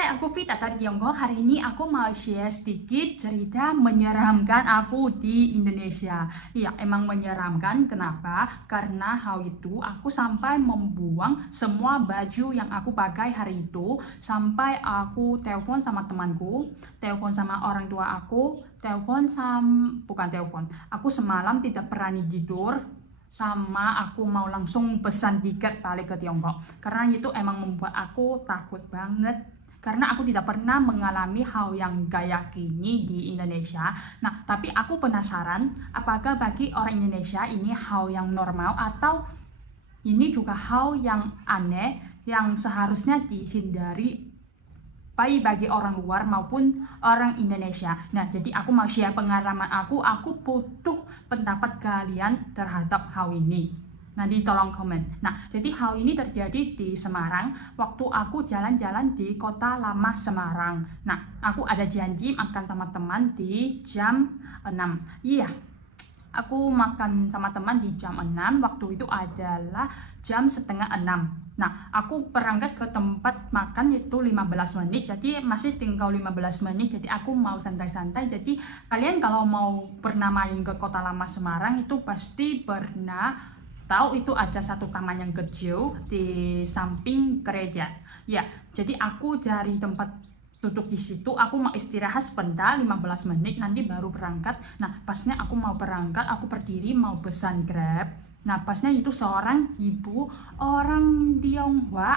Hai, aku Vita dari Tiongkok. Hari ini aku mau share sedikit cerita menyeramkan aku di Indonesia. Iya, emang menyeramkan. Kenapa? Karena hal itu aku sampai membuang semua baju yang aku pakai hari itu. Sampai aku telepon sama temanku, telepon sama orang tua aku, bukan telepon. Aku semalam tidak berani tidur. Sama aku mau langsung pesan tiket balik ke Tiongkok karena itu emang membuat aku takut banget karena aku tidak pernah mengalami hal yang kayak gini di Indonesia. Nah, tapi aku penasaran apakah bagi orang Indonesia ini hal yang normal atau ini juga hal yang aneh yang seharusnya dihindari baik bagi orang luar maupun orang Indonesia. Nah, jadi aku mau share pengalaman aku butuh pendapat kalian terhadap hal ini. Nanti tolong komen. Nah, jadi hal ini terjadi di Semarang waktu aku jalan-jalan di Kota Lama Semarang. Nah, aku ada janji makan sama teman di jam 6. Iya, aku makan sama teman di jam 6, waktu itu adalah jam setengah 6. Nah, aku berangkat ke tempat makan itu 15 menit, jadi masih tinggal 15 menit, jadi aku mau santai-santai. Jadi kalian kalau mau pernah main ke Kota Lama Semarang itu pasti pernah tahu itu ada satu taman yang kecil di samping gereja. Ya, jadi aku dari tempat duduk di situ, aku mau istirahat sebentar 15 menit nanti baru berangkat. Nah, pasnya aku mau berangkat, aku berdiri mau pesan Grab. Nah, pasnya itu seorang ibu orang Tionghoa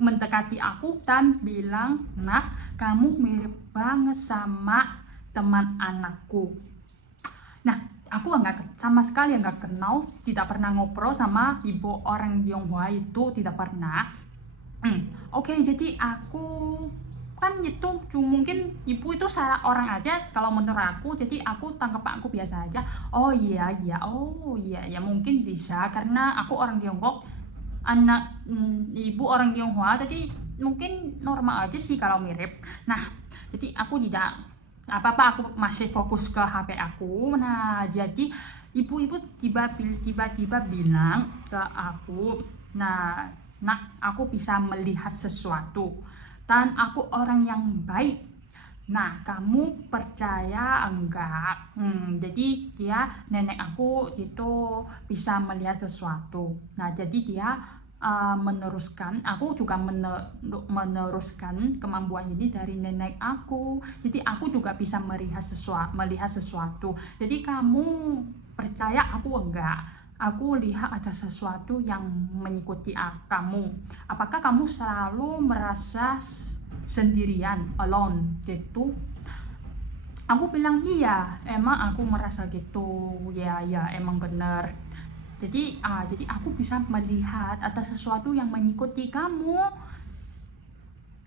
mendekati aku dan bilang, "Nak, kamu mirip banget sama teman anakku." Nah, aku sama sekali nggak kenal, tidak pernah ngobrol sama ibu orang Tionghoa itu, tidak pernah. Oke, jadi aku kan itu mungkin ibu itu salah orang aja kalau menurut aku, jadi aku tangkap aku biasa aja. Oh iya, mungkin bisa karena aku orang Tiongkok, ibu orang Tionghoa, jadi mungkin normal aja sih kalau mirip. Nah, jadi aku tidak apa-apa, aku masih fokus ke HP aku. Nah, jadi ibu-ibu tiba-tiba bilang ke aku, "Nah, Nak, aku bisa melihat sesuatu dan aku orang yang baik. Nah, kamu percaya enggak?" Jadi nenek aku itu bisa melihat sesuatu. Nah, jadi dia meneruskan, aku juga meneruskan kemampuan ini dari nenek aku. Jadi aku juga bisa melihat sesuatu. Jadi kamu percaya aku enggak? Aku lihat ada sesuatu yang mengikuti kamu. Apakah kamu selalu merasa sendirian, alone gitu? Aku bilang iya, emang aku merasa gitu. Ya, emang bener. Jadi aku bisa melihat ada sesuatu yang mengikuti kamu.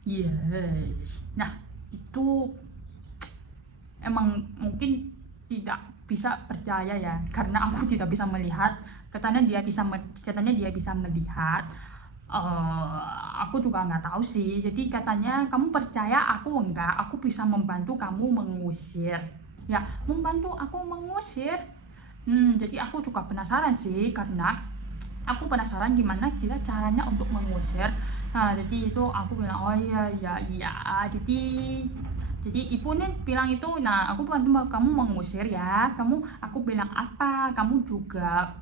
Yes. Nah, itu emang mungkin tidak bisa percaya ya, karena aku tidak bisa melihat. Katanya dia bisa melihat. Aku juga nggak tahu sih. Jadi katanya, "Kamu percaya aku enggak? Aku bisa membantu kamu mengusir." Ya, membantu aku mengusir. Jadi aku juga penasaran sih, karena aku penasaran gimana caranya untuk mengusir. Nah, jadi itu aku bilang, "Oh iya. Jadi ibu nih bilang itu, nah aku bantu kamu mengusir ya. Aku bilang apa? Kamu juga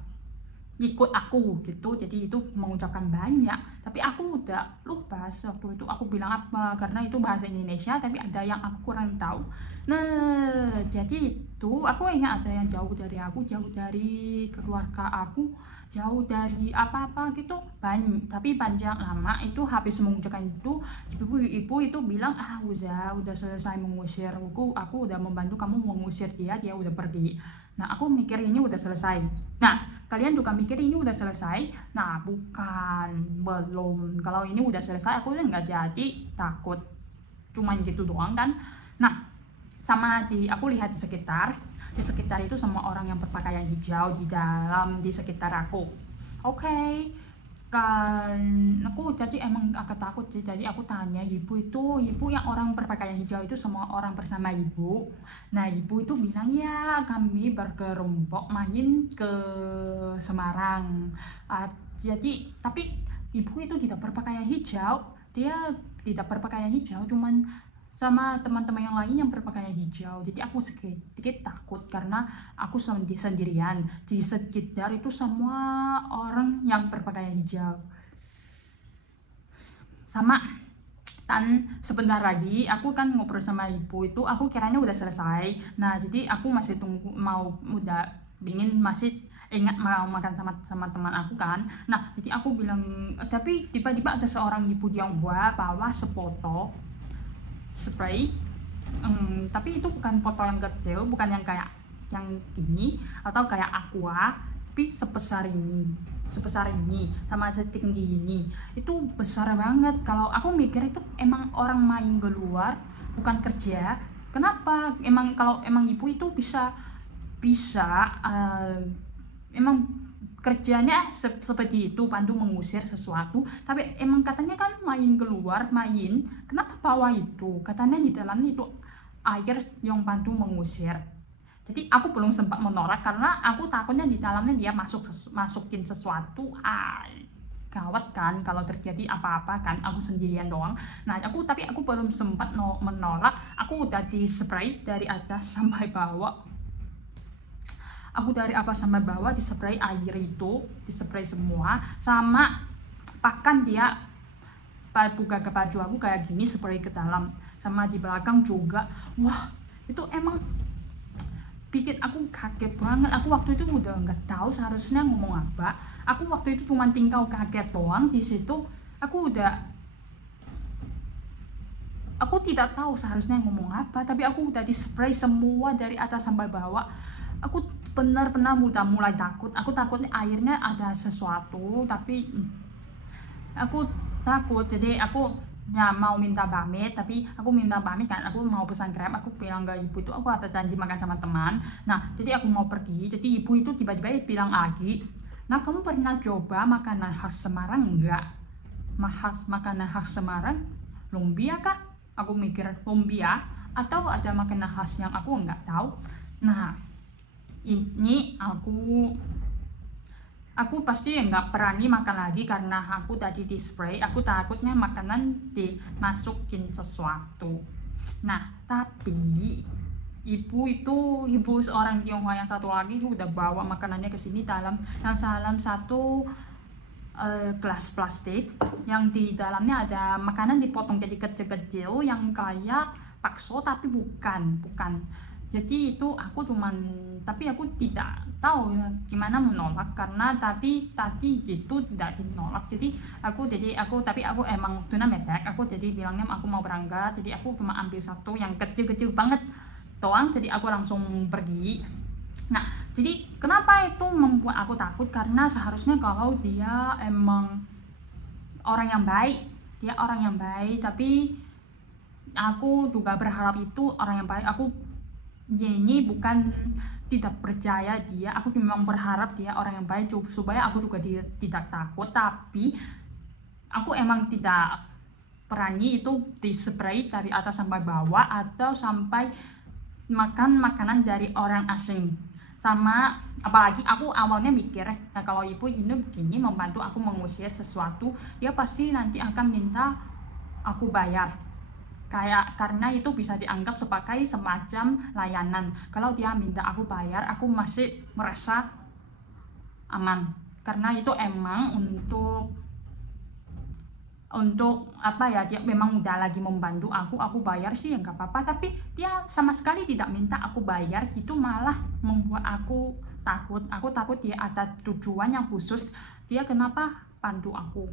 ikut aku gitu." Jadi itu mengucapkan banyak, tapi aku udah lupa waktu itu aku bilang apa, karena itu bahasa Indonesia tapi ada yang aku kurang tahu. Nah, jadi itu aku ingat ada yang jauh dari aku, jauh dari keluarga aku, jauh dari apa-apa gitu, tapi panjang lama. Itu habis mengucapkan itu, ibu itu bilang, udah selesai mengusir aku udah membantu kamu mengusir dia udah pergi." Nah, aku mikir ini udah selesai. Nah, kalian juga mikir ini udah selesai? Nah, bukan, belum. Kalau ini udah selesai, aku nggak jadi takut, cuman gitu doang kan. Nah, aku lihat di sekitar itu semua orang yang berpakaian hijau di sekitar aku. Oke. Kan aku jadi emang agak takut sih. Jadi aku tanya ibu yang orang berpakaian hijau itu semua orang bersama ibu. Nah, ibu itu bilang, "Ya, kami berkelompok main ke Semarang." Jadi tapi ibu itu tidak berpakaian hijau. dia tidak berpakaian hijau, cuman sama teman-teman yang lain yang berpakaian hijau. Jadi aku sedikit takut karena aku sendirian. Di sekitar itu semua orang yang berpakaian hijau. Sama, dan sebentar lagi aku kan ngobrol sama ibu itu, aku kiranya udah selesai. Nah jadi aku masih tunggu, udah masih ingat mau makan sama teman aku kan. Nah jadi aku bilang, tapi tiba-tiba ada seorang ibu Tionghoa bawa sepotong spray, tapi itu bukan botol yang kecil, bukan yang kayak yang ini atau kayak aqua, tapi sebesar ini sama setinggi ini. Itu besar banget. Kalau aku mikir itu emang orang main keluar, bukan kerja. Kenapa? Kalau emang ibu itu bisa emang kerjanya seperti itu, bantu mengusir sesuatu, tapi emang katanya kan main keluar, kenapa bawa itu? Katanya di dalamnya itu air yang bantu mengusir. Jadi aku belum sempat menolak karena aku takutnya di dalamnya dia masukin sesuatu. Gawat kan kalau terjadi apa-apa kan, aku sendirian doang. Nah tapi aku belum sempat menolak. Aku udah di spray dari atas sampai bawah. Di spray air itu, di spray semua, sama bahkan dia buka ke baju aku kayak gini, spray ke dalam, sama di belakang juga. Wah, itu emang bikin aku kaget banget. Aku waktu itu udah nggak tahu seharusnya ngomong apa. Aku waktu itu cuma tinggal kaget doang di situ. Aku tidak tahu seharusnya ngomong apa, tapi aku udah di spray semua dari atas sampai bawah. Aku benar-benar udah mulai takut. Aku takutnya airnya ada sesuatu, tapi aku takut. Jadi aku mau minta pamit, tapi aku minta pamit kan, aku mau pesan Grab. Aku bilang ke ibu itu aku ada janji makan sama teman. Nah jadi aku mau pergi. Jadi ibu itu tiba-tiba bilang lagi, nah kamu pernah coba makanan khas Semarang enggak? Makanan khas Semarang lumpia kah? Aku mikir lumpia atau ada makanan khas yang aku nggak tahu. Nah ini aku pasti nggak berani makan lagi karena aku tadi di spray. Aku takutnya makanan dimasukin sesuatu. Nah tapi ibu seorang Tionghoa yang satu lagi itu udah bawa makanannya ke sini dalam satu gelas plastik yang di dalamnya ada makanan dipotong jadi kecil-kecil yang kayak bakso, tapi bukan. Jadi itu tapi aku tidak tahu gimana menolak karena tadi gitu tidak dinolak. Tapi aku emang waktunya mepet. Aku jadi bilangnya aku mau berangkat, jadi aku cuma ambil satu yang kecil-kecil banget doang, jadi aku langsung pergi. Nah jadi kenapa itu membuat aku takut? Karena seharusnya kalau dia emang orang yang baik, tapi aku juga berharap itu orang yang baik. Ini bukan tidak percaya dia, aku memang berharap dia orang yang baik supaya aku juga tidak takut. Tapi aku emang tidak berani itu di spray dari atas sampai bawah atau sampai makan makanan dari orang asing. Sama apalagi aku awalnya mikir, nah kalau ibu ini begini membantu aku mengusir sesuatu, dia pasti nanti akan minta aku bayar. Karena itu bisa dianggap sebagai semacam layanan. Kalau dia minta aku bayar, aku masih merasa aman. Karena itu emang untuk apa ya, dia memang udah lagi membantu aku bayar sih ya nggak apa-apa. Tapi dia sama sekali tidak minta aku bayar, itu malah membuat aku takut. Aku takut dia ada tujuan yang khusus, dia kenapa bantu aku,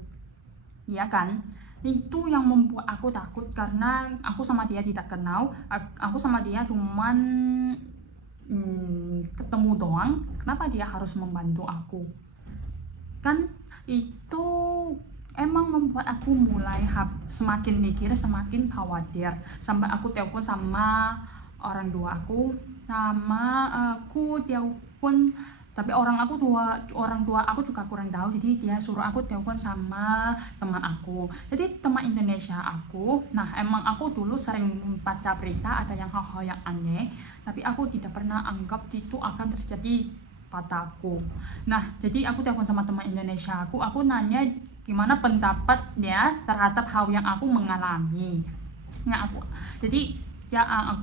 ya kan? Itu yang membuat aku takut karena aku sama dia tidak kenal. Aku sama dia cuman ketemu doang. Kenapa dia harus membantu aku? Kan itu emang membuat aku mulai semakin mikir, semakin khawatir. Sampai aku telepon sama orang tua aku, tapi orang tua aku juga kurang tahu, jadi dia suruh aku telepon sama teman aku. Jadi teman Indonesia aku. Nah emang aku dulu sering baca berita ada hal-hal yang aneh, tapi aku tidak pernah anggap itu akan terjadi padaku. Nah, jadi aku telepon sama teman Indonesia aku nanya gimana pendapat dia terhadap hal yang aku mengalami. Nah, aku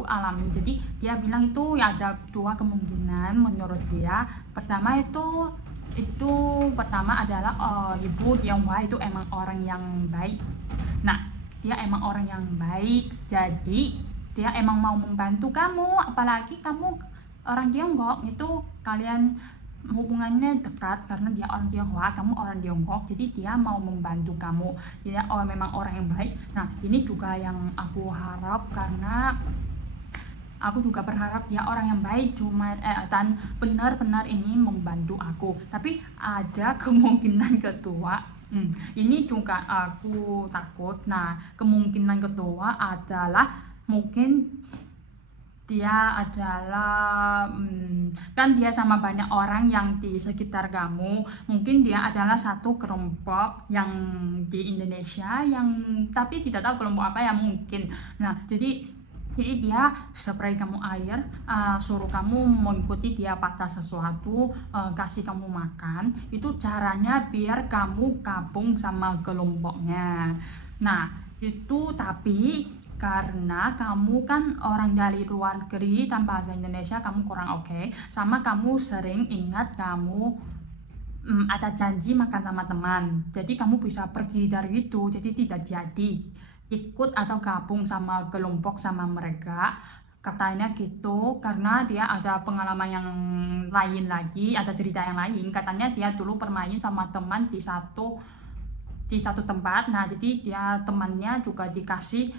alami. Jadi dia bilang itu ya ada dua kemungkinan menurut dia. Pertama adalah ibu Tionghoa itu emang orang yang baik. Nah, dia emang orang yang baik, jadi dia emang mau membantu kamu, apalagi kamu orang Tiongkok itu kalian hubungannya dekat karena dia orang Tionghoa, kamu orang Tiongkok, jadi dia mau membantu kamu. Dia memang orang yang baik. Nah, ini juga yang aku harap karena aku juga berharap dia orang yang baik dan benar-benar ini membantu aku. Tapi ada kemungkinan kedua. Ini juga aku takut. Nah, kemungkinan kedua adalah mungkin dia adalah kan dia sama banyak orang yang di sekitar kamu. Mungkin dia adalah satu kelompok yang di Indonesia yang tapi tidak tahu kelompok apa ya mungkin. Nah, jadi dia spray kamu air, suruh kamu mengikuti dia patah sesuatu, kasih kamu makan. Itu caranya biar kamu gabung sama kelompoknya. Nah, itu tapi karena kamu kan orang dari luar negeri tanpa bahasa Indonesia, kamu kurang oke. Sama kamu sering ingat kamu ada janji makan sama teman, jadi kamu bisa pergi dari itu, jadi tidak jadi ikut atau gabung sama kelompok sama mereka, katanya gitu. Karena dia ada pengalaman yang lain lagi, ada cerita yang lain. Katanya dia dulu bermain sama teman di satu tempat. Nah, jadi dia temannya juga dikasih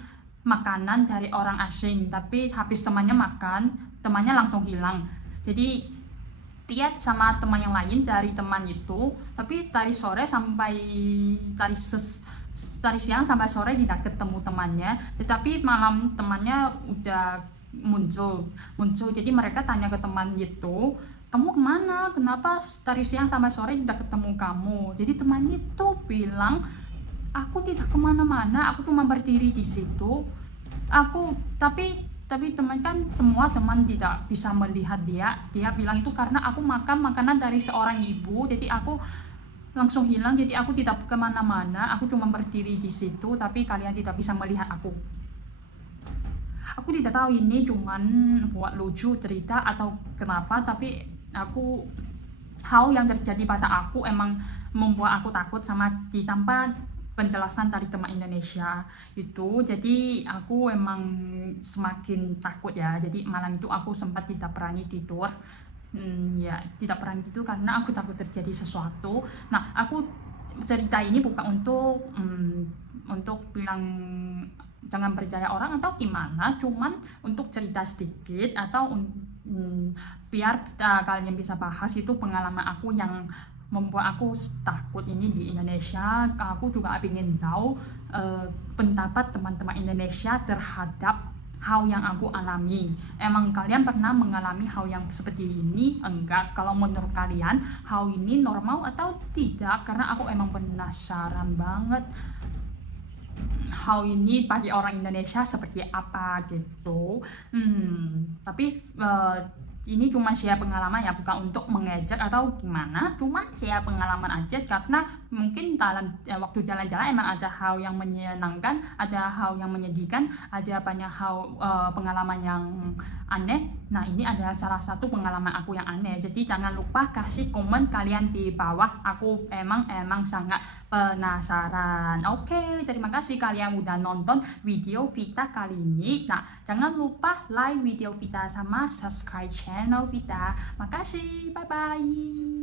makanan dari orang asing, tapi habis temannya makan, temannya langsung hilang. Jadi dia sama teman yang lain dari teman itu, tapi dari siang sampai sore tidak ketemu temannya, tetapi malam temannya udah muncul. Jadi mereka tanya ke teman itu, kamu kemana? Kenapa dari siang sampai sore tidak ketemu kamu? Jadi teman itu bilang, aku tidak kemana-mana, aku cuma berdiri di situ. Tapi teman kan semua teman tidak bisa melihat dia. Dia bilang itu karena aku makan makanan dari seorang ibu, jadi aku langsung hilang, jadi aku tidak kemana-mana, aku cuma berdiri di situ, tapi kalian tidak bisa melihat aku. Aku tidak tahu ini cuman buat lucu cerita atau kenapa, tapi hal yang terjadi pada aku emang membuat aku takut, sama ditambah penjelasan dari teman Indonesia itu, jadi aku emang semakin takut ya. Jadi malam itu aku sempat tidak berani tidur. Tidak berani itu karena aku takut terjadi sesuatu. Nah, aku cerita ini bukan untuk bilang jangan percaya orang atau gimana, cuman untuk cerita sedikit atau biar kalian bisa bahas itu pengalaman aku yang membuat aku takut ini di Indonesia. Aku juga ingin tahu pendapat teman-teman Indonesia terhadap hal yang aku alami. Emang kalian pernah mengalami hal yang seperti ini? Enggak? Kalau menurut kalian hal ini normal atau tidak? Karena aku emang penasaran banget hal ini bagi orang Indonesia seperti apa gitu. Tapi ini cuma share pengalaman ya, bukan untuk mengejek atau gimana, cuman share pengalaman aja. Karena mungkin dalam waktu jalan-jalan emang ada hal yang menyenangkan, ada hal yang menyedihkan, ada banyak hal pengalaman yang aneh. Nah, ini adalah salah satu pengalaman aku yang aneh. Jadi jangan lupa kasih komen kalian di bawah, aku emang sangat penasaran. Oke, terima kasih kalian udah nonton video Vita kali ini. Nah, jangan lupa like video Vita sama subscribe channel Vita. Makasih, bye bye.